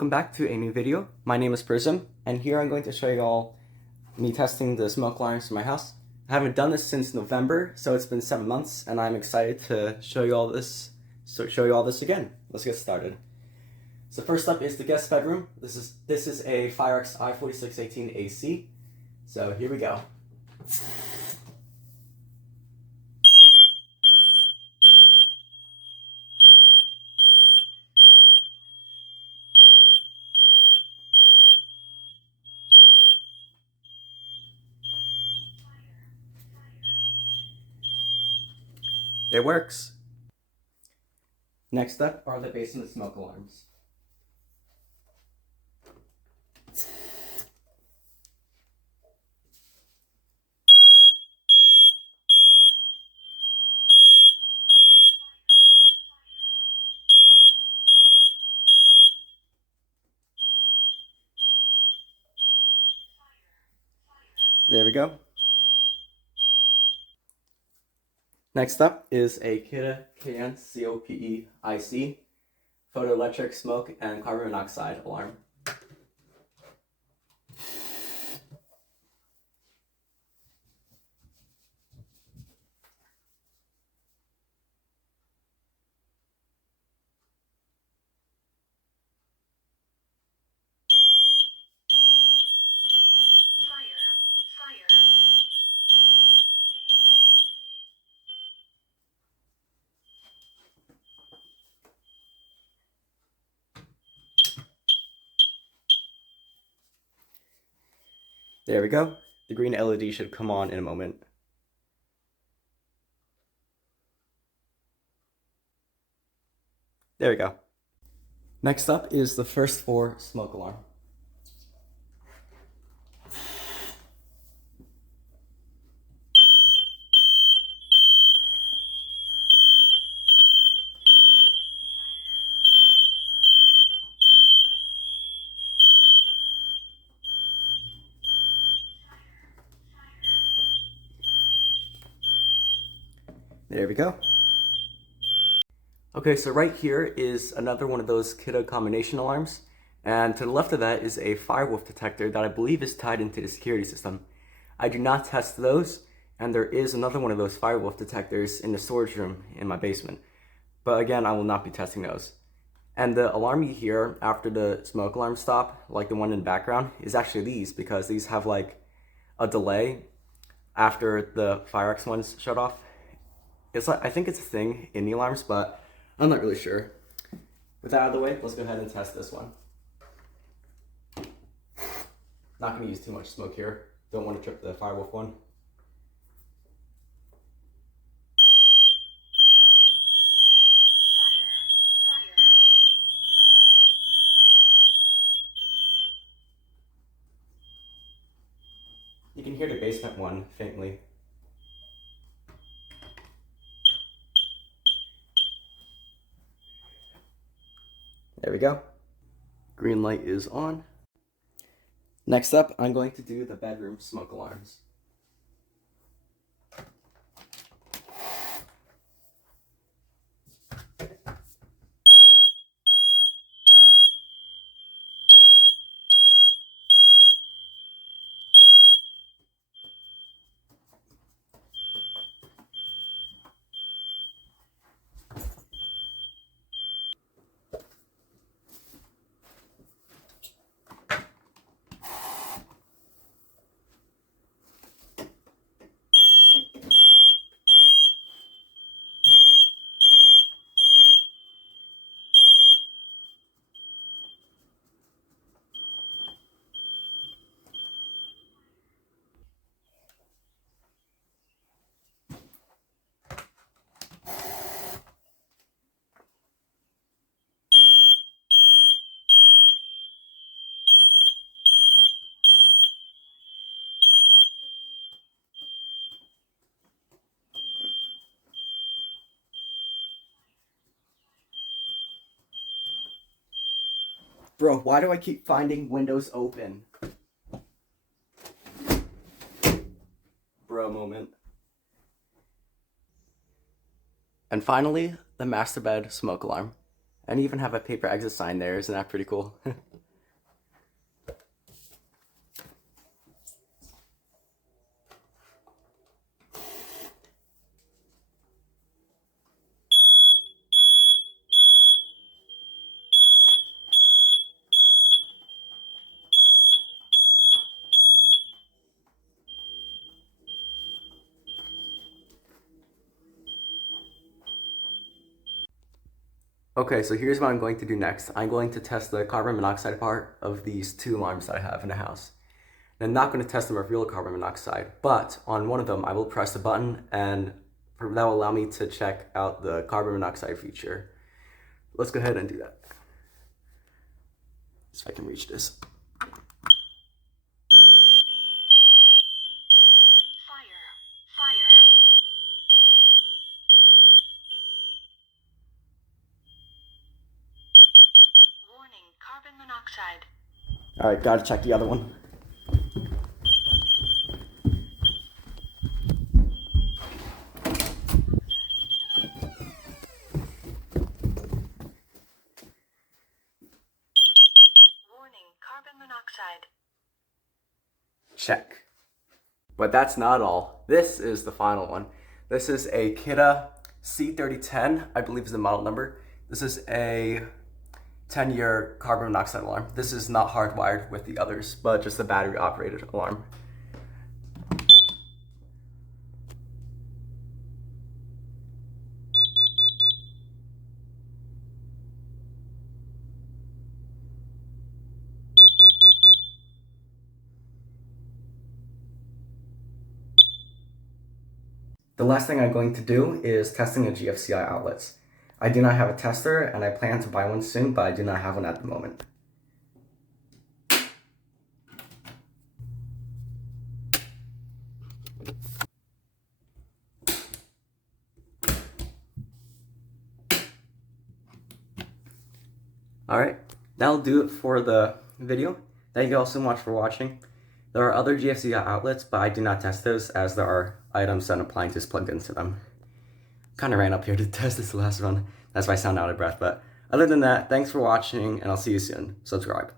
welcome back to a new video. My name is Prism, and here I'm going to show you all me testing the smoke alarms in my house. I haven't done this since November, so it's been 7 months, and I'm excited to show you all this again. Let's get started. So first up is the guest bedroom. This is a Firex i4618 AC. So here we go. It works. Next up are the basement smoke alarms. There we go. Next up is a Kita Can COPE IC photoelectric smoke and carbon monoxide alarm. There we go. The green LED should come on in a moment. There we go. Next up is the first floor smoke alarm. There we go. Okay, so right here is another one of those Kita combination alarms, and to the left of that is a firewolf detector that I believe is tied into the security system. I do not test those, and there is another one of those firewolf detectors in the storage room in my basement. But again, I will not be testing those. And the alarm you hear after the smoke alarm stop, like the one in the background, is actually these, because these have like a delay after the Firex ones shut off. It's like, I think it's a thing in the alarms, but I'm not really sure. With that out of the way, let's go ahead and test this one. Not going to use too much smoke here. Don't want to trip the firewolf one. You can hear the basement one faintly. There we go. Green light is on. Next up, I'm going to do the bedroom smoke alarms. Bro, why do I keep finding windows open? Bro moment. And finally, the master bed smoke alarm. and even have a paper exit sign there. Isn't that pretty cool? Okay, so here's what I'm going to do next. I'm going to test the carbon monoxide part of these two alarms that I have in the house. I'm not going to test them with real carbon monoxide, but on one of them I will press the button and that will allow me to check out the carbon monoxide feature. Let's go ahead and do that. So I can reach this. Carbon monoxide. All right, gotta check the other one. Warning, carbon monoxide. Check. But that's not all. This is the final one. This is a Kidde C3010, I believe is the model number. This is a 10-year carbon monoxide alarm. This is not hardwired with the others, but just a battery operated alarm. The last thing I'm going to do is testing the GFCI outlets. I do not have a tester and I plan to buy one soon, but I do not have one at the moment. Alright, that'll do it for the video. Thank you all so much for watching. There are other GFCI outlets, but I do not test those as there are items and appliances plugged into them. Kind of ran up here to test this last one. That's why I sound out of breath. But other than that, thanks for watching, and I'll see you soon. Subscribe.